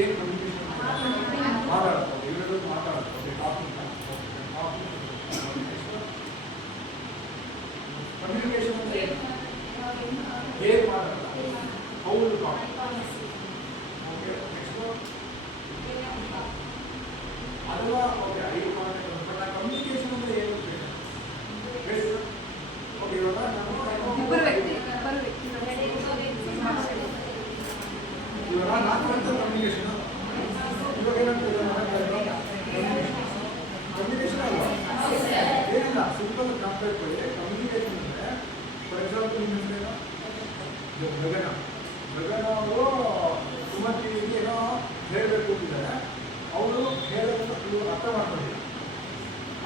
ಏನು ಕಮ್ಯುನಿಕೇಶನ್ ಮಾತಾಡ್ತಾರೆ, ಇವೆರಡು ಮಾತಾಡ್ತಾರೆ, ಕಮ್ಯುನಿಕೇಶನ್ ಅಂದ್ರೆ ಹೇಗೆ ಮಾತಾಡ್ತಾರೆ, how to talk. Okay, next ಅದೆಲ್ಲ ಓಕೆ, ಐದು ಮಾತಾಡ್ತಾರೆ. ಬಟ್ ಆ ಕಮ್ಯುನಿಕೇಶನ್ ಅಂದ್ರೆ ಏನು ಬೇಕು? ಓಕೆ, ಇವಾಗ ನಾನು ಇವಾಗ ನಾಲ್ಕು ಕಮ್ಯುನಿಕೇಶನ್ ಇವಾಗ ಕಮ್ಯುನಿಕೇಶನ್ ಅಲ್ವಾ? ಏನಿಲ್ಲ, ಸಿಂಪಲ್ ಕಾನ್ಸೆಪ್ಟ್ ಇದೆ. ಕಮ್ಯುನಿಕೇಶನ್ ಅಂದರೆ ಫಾರ್ ಎಕ್ಸಾಂಪಲ್ ನಿಮ್ಮ ಹೆಸರೇನೋ ಗಗನ ಅವರು ಸುಮತಿಗೆ ಏನೋ ಹೇಳಬೇಕು ಅಂತಿದ್ದಾರೆ, ಅವರು ಹೇಳೋದನ್ನು ಇವರು ಅರ್ಥ ಮಾಡ್ಕೊಂಡಿಲ್ಲ.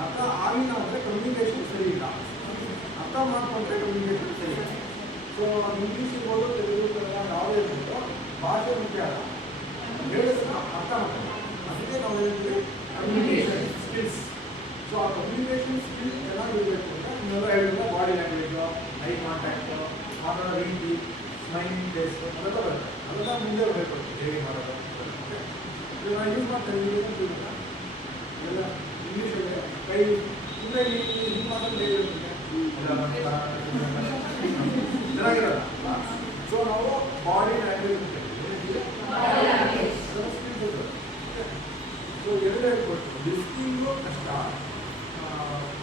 ಅರ್ಥ ಆಗಿಲ್ಲ ಅಂದರೆ ಕಮ್ಯುನಿಕೇಶನ್ ಸರಿ ಇಲ್ಲ, ಅರ್ಥ ಮಾಡ್ಕೊಂಡ್ರೆ ಕಮ್ಯುನಿಕೇಶನ್ ಸರಿ ಇಲ್ಲ. ಸೊ ಇಂಗ್ಲೀಷ್ ಇರ್ಬೋದು, ತೆಲುಗು, ಕನ್ನಡ ಯಾವುದೇ ಇರ್ಬೋದು, ಭಾಷೆ ಮುಖ್ಯ ಅಲ್ಲ, ಹೇಳೋದನ್ನ ಅರ್ಥ ಮಾಡ್ಕೊಂಡು. ಅದಕ್ಕೆ ನಾವು ಹೇಳ್ತೀವಿ ಕಮ್ಯುನಿಕೇಶನ್ ಸ್ಕಿಲ್ಸ್. ಸೊ ಆ ಕಮ್ಯುನಿಕೇಶನ್ ಸ್ಕಿಲ್ ಚೆನ್ನಾಗಿರಬೇಕು ಅಂದರೆ ನಿಮ್ಮೆಲ್ಲ ಹೇಳಿದ್ರೆ ಬಾಡಿ ಲ್ಯಾಂಗ್ವೇಜು, ಐ ಕಾಂಟ್ಯಾಕ್ಟು, ಮಾತಾಡೋ ರೀತಿ, ಸ್ಮೈಲಿಂಗ್ ಫೇಸ್ ಅದೆಲ್ಲ ಬರುತ್ತೆ. ಅದೆಲ್ಲ ಮುಂದೆ ಹೇಳ್ಕೊಡ್ತೀವಿ ಹೇಗೆ ಮಾಡೋದು. ಓಕೆ, ನಾನು ಯೂಸ್ ಮಾಡ್ತೇನೆ ಎಲ್ಲ ಇಂಗ್ಲೀಷಲ್ಲಿ ಕೈ ಸುಮ್ಮನೆ ಹಿಂಗೆ ಮಾತಾಡೋದು ಚೆನ್ನಾಗಿರಲ್ಲ. ಸೊ ನಾವು ಬಾಡಿ ಲ್ಯಾಂಗ್ವೇಜ್ ಸೊ ಎರಡು ಹೇಳ್ಕೊಡ್ತೀವಿ. ಲಿಸ್ನಿಂಗು ಕಷ್ಟ,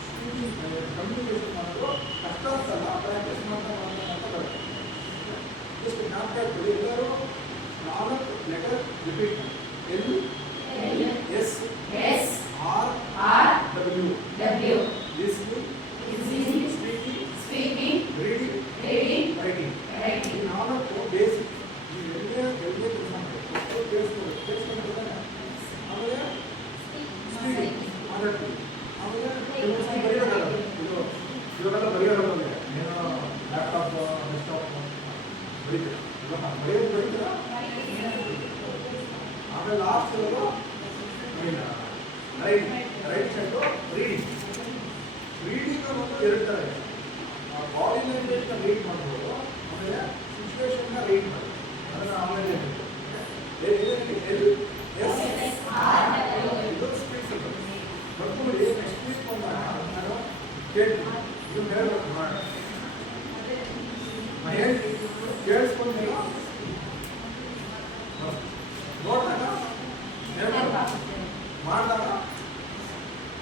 ಸ್ಪೀಕಿಂಗ್ ಕಮ್ಯುನಿಕೇಶನ್ ಮಾಡೋದು ಕಷ್ಟ ಅಂತಲ್ಲ, ಪ್ರಾಕ್ಟೀಸ್ ಮಾಡ್ತಾ ಬರುತ್ತೆ. ಜಸ್ಟ್ ಜ್ಞಾಪಕ ಇಟ್ಕೊಳ್ಳಿ. ಎಲ್ಲರೂ 4 ಲೆಟರ್ ರಿಪೀಟ್ ಮಾಡಿ. LSRW. Listening, speaking, reading, writing. ಈ 4 ಬೇಸಿಕ್. ನೀವು ಎಲ್ಲೇ ಕೆಲಸ ಮಾಡಿ ಕೇಳಿಸ್ಕೊಳ್ತಾರೆ. ಆಮೇಲೆ ಸ್ಪೀಕಿಂಗ್ ಮಾತಾಡ್ತೀವಿ. ಆಮೇಲೆ ಕೆಲವೊಂದು ಬರೆಯೋದಾಗಲ್ಲ, ಇದು ಇವಾಗೆಲ್ಲ ಬರೆಯೋದಾಗಲ್ಲ, ಏನೋ ಲ್ಯಾಪ್ಟಾಪ್ ಡೆಸ್ಕ್ಟಾಪ್ ಬರೀತೀರ, ಇವಾಗ ಬರೆಯೋದು ಬರೀತೀರ. ಆಮೇಲೆ ಲಾಸ್ಟ್ ರೈಟ್ ಸೈಡು ರೀಡಿಂಗ್ ಒಂದು 2 ಥರ ಇದೆ. ಬಾಡಿ ಲ್ಯಾಂಗ್ವೇಜ್ನ ರೀಡ್ ಮಾಡ್ಬೋದು, ಆಮೇಲೆ ಸಿಚುವೇಶನ್ನ ರೀಡ್ ಮಾಡ್ಬೋದು. ಅದನ್ನು ಆಮೇಲೆ ಇದು ಸ್ಪೀಕ್ಸ್ ಬರ್ಕೊಂಡು ನೆಕ್ಸ್ಟ್ ವೀಕ್ ಬಂದಾಗ ನಾನು ಕೇಳ್ತೀನಿ, ಇದನ್ನು ಹೇಳ್ಬೇಕು ಮಾಡಿ ಹೇಳ್ತೀನಿ, ಕೇಳಿಸ್ಕೊಂಡಾಗ ನೋಡಿದಾಗ ಮಾಡಿದಾಗ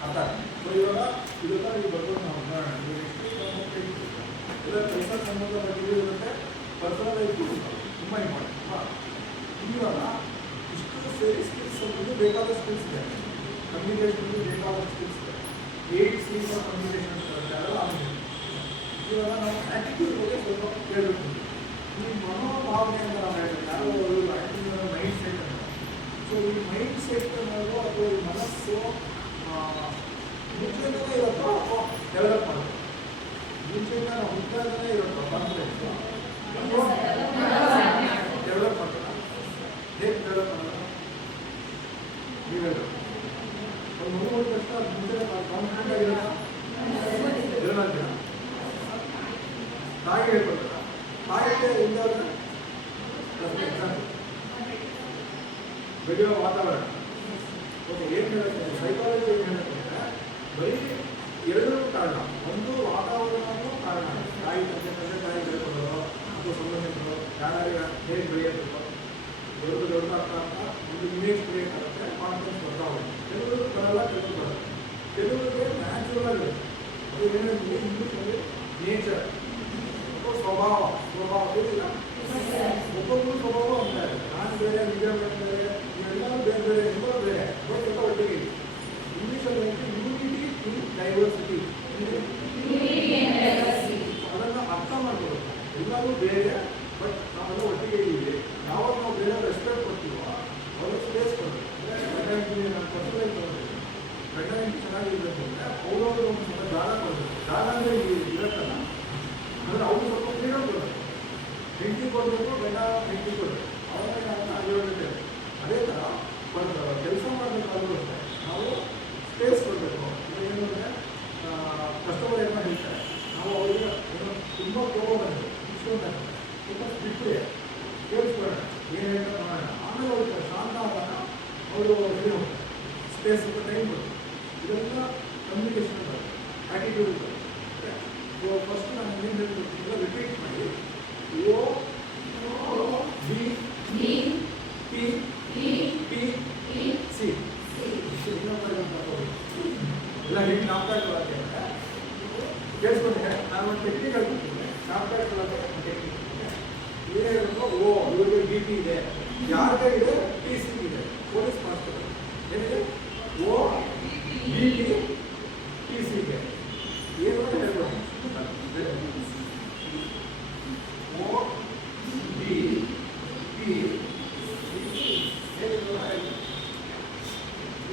ಅರ್ಥ. ಸೊ ಇವಾಗ ಇದೆಲ್ಲ ನೀವು ಬರ್ಬೋದು. ನಾವು ಇಲ್ಲ ಪರ್ಸನಲ್ ಸಂಬಂಧ ಬಗ್ಗೆ ಇರುತ್ತೆ, ಪರ್ಸನಲ್ ಲೈಫ್ ತುಂಬ ಇಂಪಾರ್ಟೆಂಟ್. ಇವಾಗ ಇಷ್ಟು ಸೇರಿ ಸ್ಕಿಲ್ಸ್ ಅನ್ನೋದು ಬೇಕಾದ ಸ್ಕಿಲ್ಸ್ ಇದೆ. ಕಮ್ಯುನಿಕೇಷನ್ಗೆ ಬೇಕಾದ ಸ್ಕಿಲ್ಸ್ ಇದೆ. 8 C's ಆಫ್ ಕಮ್ಯುನಿಕೇಷನ್ ಬರುತ್ತೆ, ಅದೆಲ್ಲ ಆಗಿದೆ. ಇವಾಗ ನಾವು ಆ್ಯಟಿಟ್ಯೂಡ್ ಬಗ್ಗೆ ಸ್ವಲ್ಪ ಕೇಳಬೇಕು. ಈ ಮನೋಭಾವನೆ ಅಂತ ನಾವು ಹೇಳ್ತೀವಿ, ಯಾರೋ ಆ್ಯಟಿಟ್ಯೂಡ್ ಮೈಂಡ್ ಸೆಟ್ ಅಂತ. ಸೊ ಈ ಮೈಂಡ್ ಸೆಟ್ ಅನ್ನೋದು ಅಥವಾ ಈ ಮನಸ್ಸು ಮುಂಚೆನೇ ಇರುತ್ತೋ ಅಥವಾ ಡೆವಲಪ್ ಮಾಡೋದು. ಮುಂಚೆಯಿಂದ ನಾವು ಹುಟ್ಟಾಗಲೇ ಇರುತ್ತೋ ಕಾನ್ಫಿಡೆನ್ಸು ಡೆವಲಪ್ ಮಾಡ್ತಾರೆ. ಹೇಗೆ ಡೆವಲಪ್ ಮಾಡೋದು ನೀವು ಹೇಳೋದು? ಒಂದು ಮಗು ಹೋದ ತಕ್ಷಣ ಅದು ಮುಂಚೆ ಕಾನ್ಫಿಡೆಂಟ್ ಆಗಿರೋಣ ಇರೋಣ. ತಾಯಿ ಹೇಳ್ಕೊಡ್ತಾರ, ತಾಯಿಗೆ ಹಿಂದಾದ್ರೆ ಎಕ್ಸಾಂಪಲ್ ಬೆಳೆಯುವ ವಾತಾವರಣ. ಓಕೆ, ಏನು ಹೇಳುತ್ತೆ ಸೈಕಾಲಜಿ ಏನು ಹೇಳುತ್ತೆ ಅಂದರೆ ಬರೀ 2 ಕಾರಣ. ಒಂದು ವಾತಾವರಣವೂ ಕಾರಣ, ತಾಯಿ ತಂದೆ ತಾಯಿ ಬೆಳ್ಕೊಳ್ಳೋದು ಅಥವಾ ಸಂಬಂಧಿಕರು ಯಾರ್ಯಾರು ಹೇಗೆ ಬೆಳೆಯೋದು ದೊಡ್ಡ ಅರ್ಥ ಅಂತ ಒಂದು ಇಮೇಜ್ ಕ್ರಿಯೇಟ್ ಆಗುತ್ತೆ, ಕಾನ್ಫಿಡೆನ್ಸ್ ಬರ್ತಾ ಹೋಗುತ್ತೆ. ಕೆಲವರು ಬರಲ್ಲ, ಕೆಲವರು ಬರುತ್ತೆ. ಕೆಲವರಿಗೆ ನ್ಯಾಚುರಲ್ ಆಗಿರುತ್ತೆ. ಅದು ಏನಿದೆ ಇಂಗ್ಲೀಷಲ್ಲಿ ನೇಚರ್ ಅಥವಾ ಸ್ವಭಾವ ಬೇಕಿಲ್ಲ. ಒಬ್ಬೊಬ್ಬರು ಸ್ವಭಾವ ಅಂತ ಇದೆ. ನಾನು ಬೇರೆ, ವಿದ್ಯಾಭ್ಯಾಸ ಬೇರೆ, ಇವೆಲ್ಲರೂ ಬೇರೆ ಬೇರೆ, ಎಲ್ಲರೂ ಬೇರೆ, ಎಲ್ಲ ಒಟ್ಟಿಗೆ. ಇಂಗ್ಲೀಷಲ್ಲಿ ಯೂನಿಟಿ ಇನ್ ಡೈವರ್ಸಿಟಿ, ಅದನ್ನು ಅರ್ಥ ಮಾಡ್ಬೋದು. ಎಲ್ಲರೂ ಬೇರೆ, ಬಟ್ ನಾವೆಲ್ಲ ಒಟ್ಟಿಗೆ ಇದ್ದೀವಿ. ಯಾವಾಗ ನಾವು ಬೇರೆ ರೆಸ್ಪೆಕ್ಟ್ ಕೊಡ್ತೀವೋ ಅವ್ರಿಗೆ ಸ್ಪೇಸ್ ಕೊಡ್ತೀವಿ. ನಾನು ಪರ್ಸನಲ್ ತೊಗೊಳ್ತೀನಿ, ಗಂಡ ಹೆಂಡತಿ ಚೆನ್ನಾಗಿರ್ಬೇಕು ಅಂದರೆ ಅವ್ರವ್ರು ಒಂದು ಸ್ವಲ್ಪ ಜಾಗ ಕೊಡಬೇಕು. ಜಾಗ ಅಂದರೆ ಇರತ್ತಲ್ಲ, ಅಂದರೆ ಅವ್ರು ಸ್ವಲ್ಪ ಫ್ರೀಡಮ್ ಕೊಡಬೇಕು. ಹೆಂಡತಿ ಕೊಡಬೇಕು, ಗಂಡ ಹೆಂಡತಿ ಕೊಡಬೇಕು. ಅವಾಗ ಆಗಿರೋದಿದೆ ಸೊ ಫಸ್ಟ್ ನಾನು ಏನು ಹೇಳ್ತೀನಿ ರಿಪೀಟ್ ಮಾಡಿ. O B P P C ಎಲ್ಲ ಹೇಗೆ ನಾಪ್ಕಾಟ್ಕೊಳ್ಳೋಕ್ಕೆ ಕೇಳಿಸ್ಕೊಂಡೆ. ನಾನು ಒಂದು ಟೆಕ್ನಿಕ್ ಹೇಳ್ತೀನಿ. ನಾಪ್ಕಾಟ್ಕೊಳ್ಳೋಕ್ಕೆ ಟೆಕ್ನಿಕ್ ಏನಿರಬೇಕು. ಓ ಇವ್ರಿಗೆ ಬಿ ಪಿ ಇದೆ, ಯಾರಿಗೆ ಇದೆ ಪಿ ಸಿ ಇದೆ. ಪೊಲೀಸ್ ಮಾಸ್ಟರ್ ಏನಿದೆ O B P P C ಇದೆ. ಏನು ಹೇಳ್ಬೋದು ಓ ಬಿ ಪಿ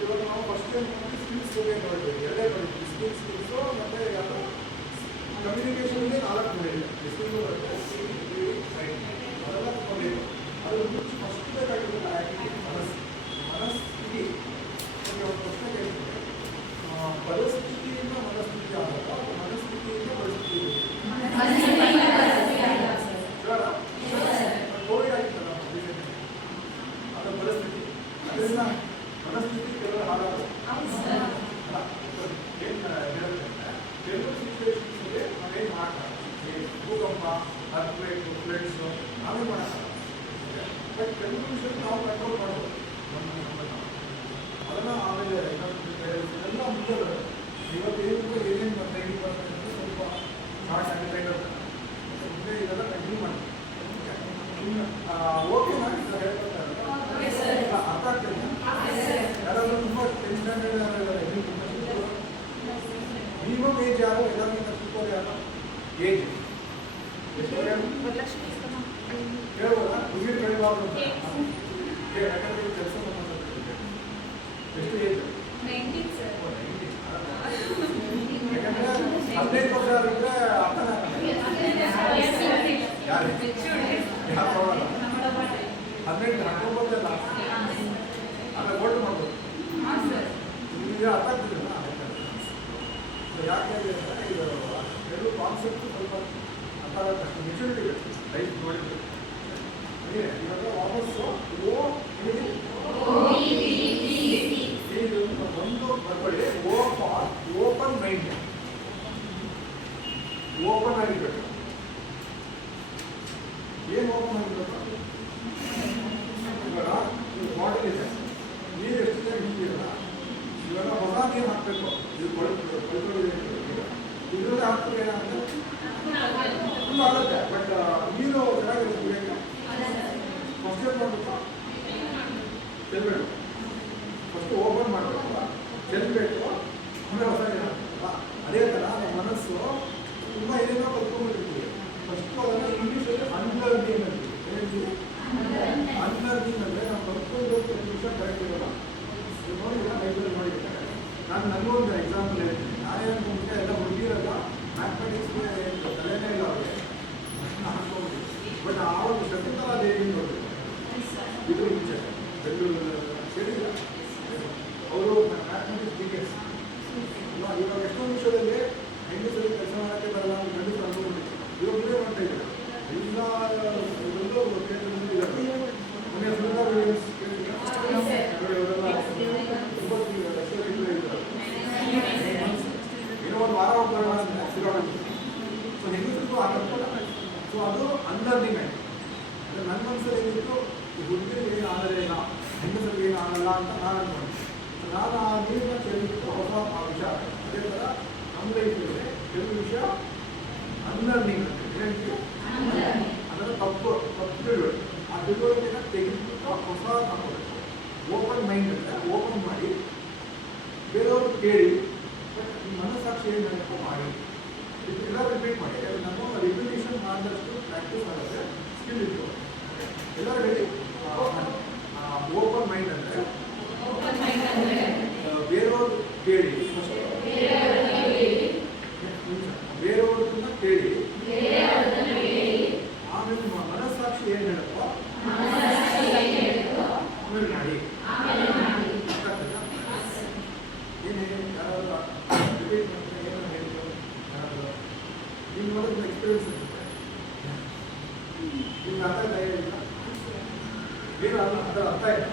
ಇವಾಗ ನಾವು ಫಸ್ಟ್ ಸ್ಕಿಲ್ಸ್ ಬಗ್ಗೆ ನೋಡ್ತೀವಿ. ಎರಡೇ ನೋಡ್ತೀವಿ, ಸ್ಕಿಲ್ಸು ಮತ್ತು ಯಾವುದು ಕಮ್ಯುನಿಕೇಷನ್ಗೆ 4 ನೋಡಿದೆ. ಸ್ಕಿಲ್ಲು ಅದೆಲ್ಲ ತಗೊಂಡಿದ್ದು. ಅದು ಫಸ್ಟ್ ಬೇಕಾಗಿರೋ ಆ್ಯಕ್ಟಿವಿಟಿ ಮನಸ್ಥಿತಿ. ಒಂದು ಪ್ರಶ್ನೆ ಕೇಳ್ತೀನಿ, ಪರಿಸ್ಥಿತಿಯಿಂದ ಮನಸ್ಥಿತಿ ಆಗುತ್ತಾ ಅಥವಾ ಮನಸ್ಥಿತಿಯಿಂದ ಪರಿಸ್ಥಿತಿ ಕೋವಿಡ್ ಆಗಿತ್ತಲ್ಲ ಅದರ ಪರಿಸ್ಥಿತಿ, ಅದರಿಂದ ಮನಸ್ಥಿತಿ ಕೆಲವು ಹಾಳಾಗುತ್ತೆ. ಏನು ಹೇಳುತ್ತೆ ಕೆಲವು ಸಿಚುವೇಶನ್ಸ್ಗೆ ನಾವೇನು ಮಾಡ್ತಾರೆ, ಭೂಕಂಪ, ಅರ್ಥಕ್ವೇಕ್, ಫ್ಲಡ್ಸು ನಾವೇ ಮಾಡೋಕ್ಕಾಗಲ್ಲ. ಬಟ್ ಕೆಲವು ವಿಷಯ ನಾವು ಕಂಟ್ರೋಲ್ ಮಾಡ್ಬೋದು ಅದನ್ನು. ಆಮೇಲೆ ಎಲ್ಲ ಮುಂದೆ ಬರುತ್ತೆ. ಇವತ್ತು ಏನೇನು ಬಂದು ಬರುತ್ತೆ ಅಂತ ಸ್ವಲ್ಪ ಶಾರ್ಟ್ ಆಗಿ ಮುಂದೆ ಇದೆಲ್ಲ ಕಂಟಿನ್ಯೂ ಮಾಡಿ. ಓಕೆ ಮಾಡಿ ಹೇಳ್ಕೊಡ್ತಾರೆ ಅರ್ಥ ಆಗ್ತದೆ. ಯಾರಾದರೂ ತುಂಬ ಟೆನ್ಷನ್ ಮಿನಿಮಮ್ ಏಜ್ ಯಾರು ಎಲ್ಲರಿಗಿಂತ ಚಿಕ್ಕವರು ಯಾರು ಏಜ್ ಎಷ್ಟು ಹೇಳ್ಬೋದ? ಹುಡುಗಿರು ಕೇಳಬಾರ್ದು ಅಂತ ಯಾಕಂದ್ರೆ ಕೆಲಸ ಎಷ್ಟು ಏಜ್? ಯಾಕಂದ್ರೆ 15 ವರ್ಷ ಆಗಿದ್ರೆ ಅರ್ಥನೇ ಯಾರು 19 ಅಲ್ಲ ಓಲ್ಡ್ ಮಾಡ್ಬೋದು. ಈಗ ಅರ್ಥ ಆಗ್ತಿಲ್ಲ. ಯಾಕೆ ಅಂದರೆ ಇದು ಎರಡು ಕಾನ್ಸೆಪ್ಟ್ ಸ್ವಲ್ಪ ಅರ್ಥ ಆಗೋಷ್ಟು ಮೆಚುರಿಟಿ ಬೇಕು ಲೈಫ್ ನೋಡಿದ್ರೆ. ಅದೇ ಇವಾಗ ವಾಪಸ್ಸು ಒಂದು ಬರ್ಕೊಳ್ಳಿ. ಓಪನ್ ಮೈಂಡ್, ಓಪನ್ ಆಗಿರ್ಬೇಕು. ಏನು ಓಪನ್ ಆಗಿರ್ಬೇಕು? ಇವಾಗ ಬಾಟಲ್ ಇದೆ, ನೀರು ಎಷ್ಟಿದೆ ಹಿಡಿದಿರಲ್ಲ. ಇವಾಗ ಹೊಸ ನೀರು ಹಾಕಬೇಕು. ಇದು ಕೊಳ್ಕೊಳ್ಳಿ ಇದರಲ್ಲಿ ಹಾಕ್ತಾರೆ ಏನಾಗುತ್ತೆ ಫುಲ್ ಆಗುತ್ತೆ. ಬಟ್ ನೀರು ಚೆನ್ನಾಗಿರುತ್ತೆ. ಫಸ್ಟ್ ಏನು ಮಾಡಬೇಕು? ಚೆಲ್ಲಬೇಕು. ಫಸ್ಟ್ ಓಪನ್ ಮಾಡಬೇಕು, ಚೆಲ್ಲಬೇಕು, ಆಮೇಲೆ ಹೊಸ ನೀರು ಹಾಕಬೇಕಲ್ಲ. ಅದೇ ಥರ ನಮ್ಮ ಮನಸ್ಸು ತುಂಬ ಏನೇನೋ ಕಲ್ತ್ಕೊಂಡ್ಬಿಟ್ಟಿರ್ತೀವಿ. ಫಸ್ಟು ಅದನ್ನು ಇಂಗ್ಲೀಷಲ್ಲಿ ಅನ್ಲರ್ನಿಂಗ್ ಅಂತೀವಿ. ಏನಂತೀವಿ? ಅನ್ಲರ್ನಿಂಗ್ ಅಂದರೆ ನಾವು ಕಲ್ತ್ಕೊಂಡು ಪ್ರತಿ ವಿಷಯ ಕರೆಕ್ಟ್ ಇರೋಲ್ಲ. ನೋಡಿಲ್ಲ ಲೈಬ್ರರಿ ನೋಡಿರ್ತಾರೆ. ನಾನು ನನಗೊಂದು ಎಕ್ಸಾಂಪಲ್ ಹೇಳ್ತೀನಿ. ನಾನೇನು ಮುಂಚೆ ಎಲ್ಲ ಹುಡುಗಿರಲ್ಲ, ಮ್ಯಾಥಮೆಟಿಕ್ಸ್ಗೆ ತಲೆನೇ ಇಲ್ಲ ಅವ್ರಿಗೆ ಅನ್ಕೊಂಡ್ಬಿಟ್ಟು. ಬಟ್ ಆ ಒಂದು ಶಕುಂತಲಾ ದೇವಿ ನೋಡಿದ್ರು, ಇದು ಮುಂಚೆ ಬೆಂಗಳೂರು ಸೇರಿಲ್ಲ ಅವರು ಮ್ಯಾಥಮೆಟಿಕ್ಸ್ ಟೀಚರ್ಸ್. ಇವಾಗ ಎಷ್ಟೊಂದು ವಿಷಯದಲ್ಲಿ ಹೆಂಗಸರಿಗೆ ಕೆಲಸ ಮಾಡೋಕ್ಕೆ ಬರಲ್ಲ ಅಂತ ಗಂಡಸರು ಅನ್ಕೊಂಡ್ಬಿಟ್ಟಿದ್ರು. ಇವಾಗ ಇದೇ ಮಾಡ್ತಾ ಇದ್ದಾರೆ. ಎಲ್ಲ ಇದೊಂದು ಕೇಂದ್ರದಲ್ಲಿ ಇದ್ದಾರೆ. ಮೊನ್ನೆ ಸುಂದರ ವಿಲಿಯಮ್ಸ್ ಏನೋ ಒಂದು ವಾರ ಹೋಗ್ತಾರೆ ಸಿಗೋಣ. ಸೊ ಹೆಂಗಸರಿಗೂ ಆಗಲ್ಲ. ಸೊ ಅದು ಅಂಡರ್ಲಿಮೆಂಟ್. ಅಂದರೆ ನನ್ನ ಮನಸ್ಸಲ್ಲಿ ಏನಿತ್ತು, ಈ ಹುಡುಗರಿಗೆ ಏನು ಆಗಲೇ ಇಲ್ಲ, ಹೆಂಗಸರಿಗೆ ಏನು ಆಗಲ್ಲ ಅಂತ ನಾನು ಅನ್ಕೊಂಡೆ. ಸೊ ನಾನು ಆ ನೀರನ್ನ ಚೆಲ್ಲಿಬಿಟ್ಟು ಹೊಸ ಆ ವಿಷಯ. ಅದೇ ಥರ ನಮ್ಮ ಲೈಫಲ್ಲಿ ಕೆಲವು ವಿಷಯ ಅಂಡರ್ಲಿಂಗ್ ಅಂತ ಹೇಳ್ತೀವಿ. ಅದನ್ನು ತಪ್ಪು ತಿಳುವಳಿಕೆ. ಆ ತಿಳುವಳಿಕೆನ ತೆಗೆದುಬಿಟ್ಟು ಹೊಸ ಹಾಕೋಬೇಕು. ಓಪನ್ ಮೈಂಡ್ ಅಂದರೆ ಓಪನ್ ಮಾಡಿ ಬೇರೆಯವ್ರು ಕೇಳಿ, ಬಟ್ ಈ ಮನಸ್ಸಾಕ್ಷಿ ಏನು ಹೇಳಬೇಕು ಮಾಡಿ. ಇದೆಲ್ಲ ರಿಪೀಟ್ ಮಾಡಿ. ನಮ್ಮ ರಿಪಿಟೇಷನ್ ಮಾಡಿದಷ್ಟು ಪ್ರಾಕ್ಟೀಸ್ ಆಗುತ್ತೆ, ಸ್ಕಿಲ್ ಇತ್ತು. ಎಲ್ಲರೂ ಹೇಳಿ ಓಪನ್ ಮೈಂಡ್ ಅಂದರೆ ಬೇರೆಯವ್ರು ಕೇಳಿ, ಬೇರೆಯವ್ರನ್ನ ಕೇಳಿ, ಆಮೇಲೆ ಮನಸ್ಸಾಕ್ಷಿ ಏನು ಹೇಳಪ್ಪ ಆಮೇಲೆ ಮಾಡಿ. ಏನು ಯಾರಾದ್ರು ರಿಪೀಟ್ ಮಾಡ್ತಾರೆ, ಏನೋ ಹೇಳಿದ್ರು ಯಾರಾದ್ರು ನಿಮ್ಮ ಒಂದು ಎಕ್ಸ್ಪೀರಿಯನ್ಸ್ ಇರುತ್ತೆ. ನಿಮ್ಗೆ ಅರ್ಥ ಇಲ್ಲ ಹೇಳಿಲ್ಲ ಏನು ಅದರ ಅರ್ಥ ಇಲ್ಲ.